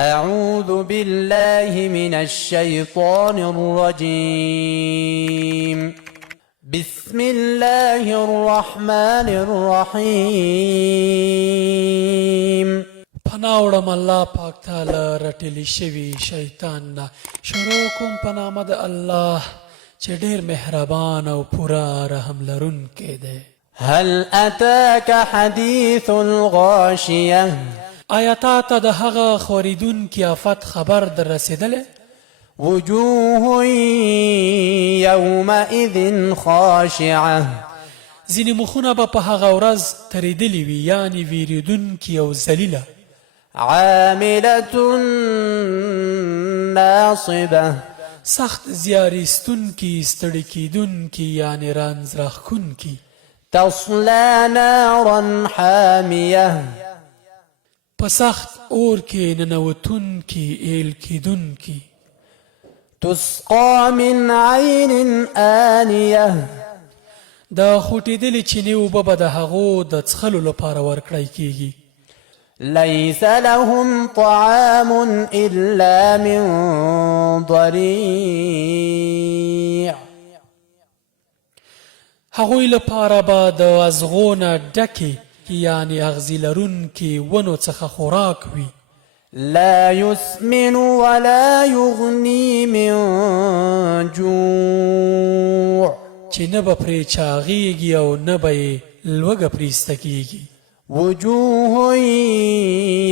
أعوذ بالله من الشيطان الرجيم. بسم الله الرحمن الرحيم. پناوړم الله پاک تعالی رټلی شوی شیطان نه. شروع کوم په نامه د الله چې ډېر مهربان او پوره رحم لرونکی دی. هل أتاك حديث الغاشية؟ آیا تا ته د هغه خوریدونکي آفت خبر در رسېدلی؟ وجوه يومئذ خاشعة. ځینې مخونه به په هغه ورځ ترېدلي وي، یعنې ویرېدونکي او ذلیله. عاملة ناصبة. سخت زیار ایستونکي، ستړي کېدونکي، یعنې رنځ راښکونکي. تصلى نارا حامية. په سخت اور کې ننوتونکي، ایل کېدونکي. تسقى من عين آنية. د خوټېدلې چینې اوبه به د هغو د څښلو لپاره ورکړی کېږي. ليس لهم طعام إلا من ضريع. هغوی لپاره به د ازغو نه ډکې، یعنې اغزي لرونکي ونو څخه خوراک وي. لا يسمن ولا يغني من جوع. چې نه به پرې چاغېږي او نه به یې لوږه پرې ایسته کېږي. وجوه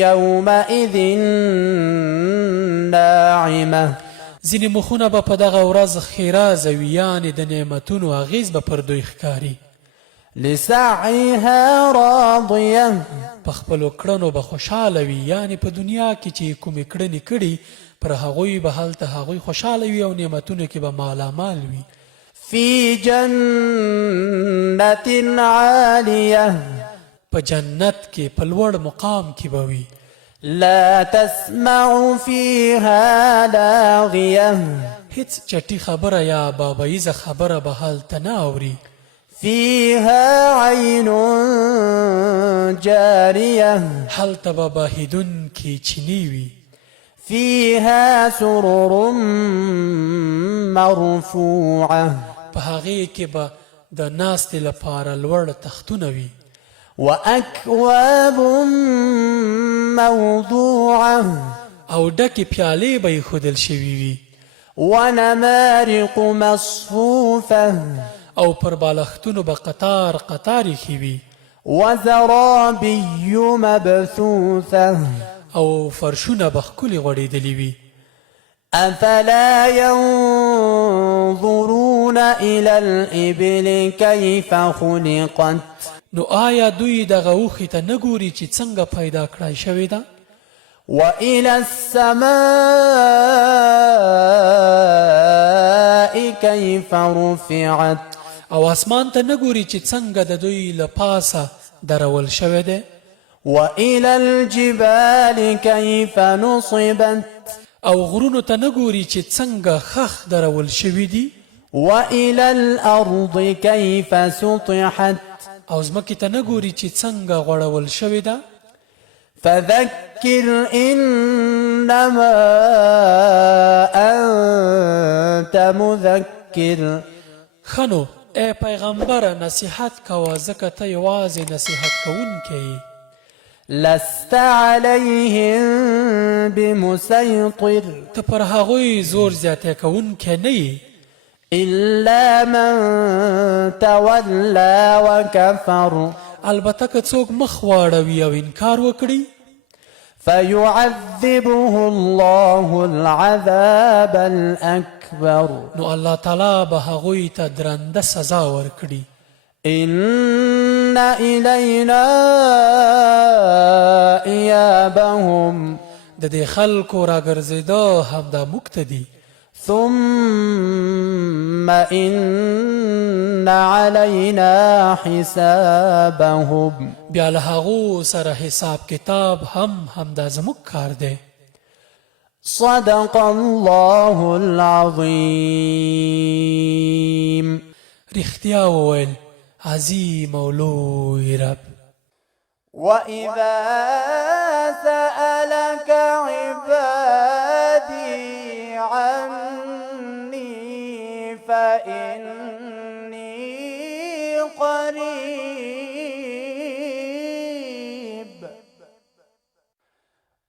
يومئذ ناعمة. ځینې مخونه به په دغه ورځ ښېرازه وي، یعنې د نعمتونو اغېز به پر دوی ښکاري. لسعيها راضية. په خپلو کړنو به خوشحاله وي، یعنې په دنیا کې چې کومې کړنې کړي پر هغوی به هلته هغوی خوشحاله وي او نعمتونو کې به مالامال وي. في جنة عالية. په جنت کې په لوړ مقام کې به وي. لا تسمع فيها لاغية. هیڅ چټي خبره یا باباییزه خبره به هلته نه اوري. فيها عين جارية. هلته به بهیدونکې چینې وي. فيها سرر مرفوعة. په هغې کې به د ناستې لپاره لوړ تختونه وي. وأكواب موضوعة. او ډکې پیالې به ایښودل شوي وي. ونمارق مصفوفة. او پر بالښتونو به قطار قطار ایښي وي. وزرابي مبثوثة. او فرشونه به ښکلې غوړېدلي وي. أفلا ينظرون إلى الإبل كيف خلقت. نو آیا دوی دغه اوښې ته نه ګوري چې څنګه پیدا کړای شوې ده؟ وإلى السماء كيف رفعت. او اسمان ته نه ګوري چې څنګه د دوی له پاسه درول شوی دی؟ وإلى الجبال كيف نصبت. او غرونو ته نه ګوري چې څنګه خخ درول شوي دي؟ وإلى الأرض كيف سطحت. او ځمکې ته نه ګوري چې څنګه غوړول شوې ده؟ فذكر إنما أنت مذكر. ښه نو ای پیغمبره نصیحت کوه، ځکه ته یوازې نصیحت کوونکی یې. لست عليهم بمسيطر. ته پر هغوی زور زیاتی کوونکی نه یې. إلا من تولى وكفر. البته که څوک مخ واړوي او انکار وکړي، فيعذبه الله العذاب الأكبر. نو الله تعالی به هغوی ته درنده سزا ورکړي. إن إلينا إيابهم. د دې خلکو راګرځېده همدا موږ ته دي. ثم إن علينا حسابهم. بیا له هغو سره حساب کتاب هم همدا زموږ کار دی. صدق الله العظيم. رښتیا وویل عظیم او لوی رب. وإذا سألك عبادي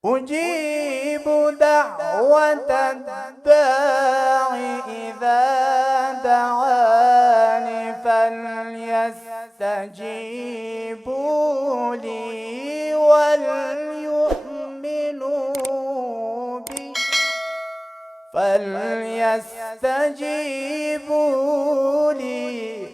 أجيب دعوة الداع إذا دعاني فليستجيبوا لي وليؤمنوا بي فليستجيبوا لي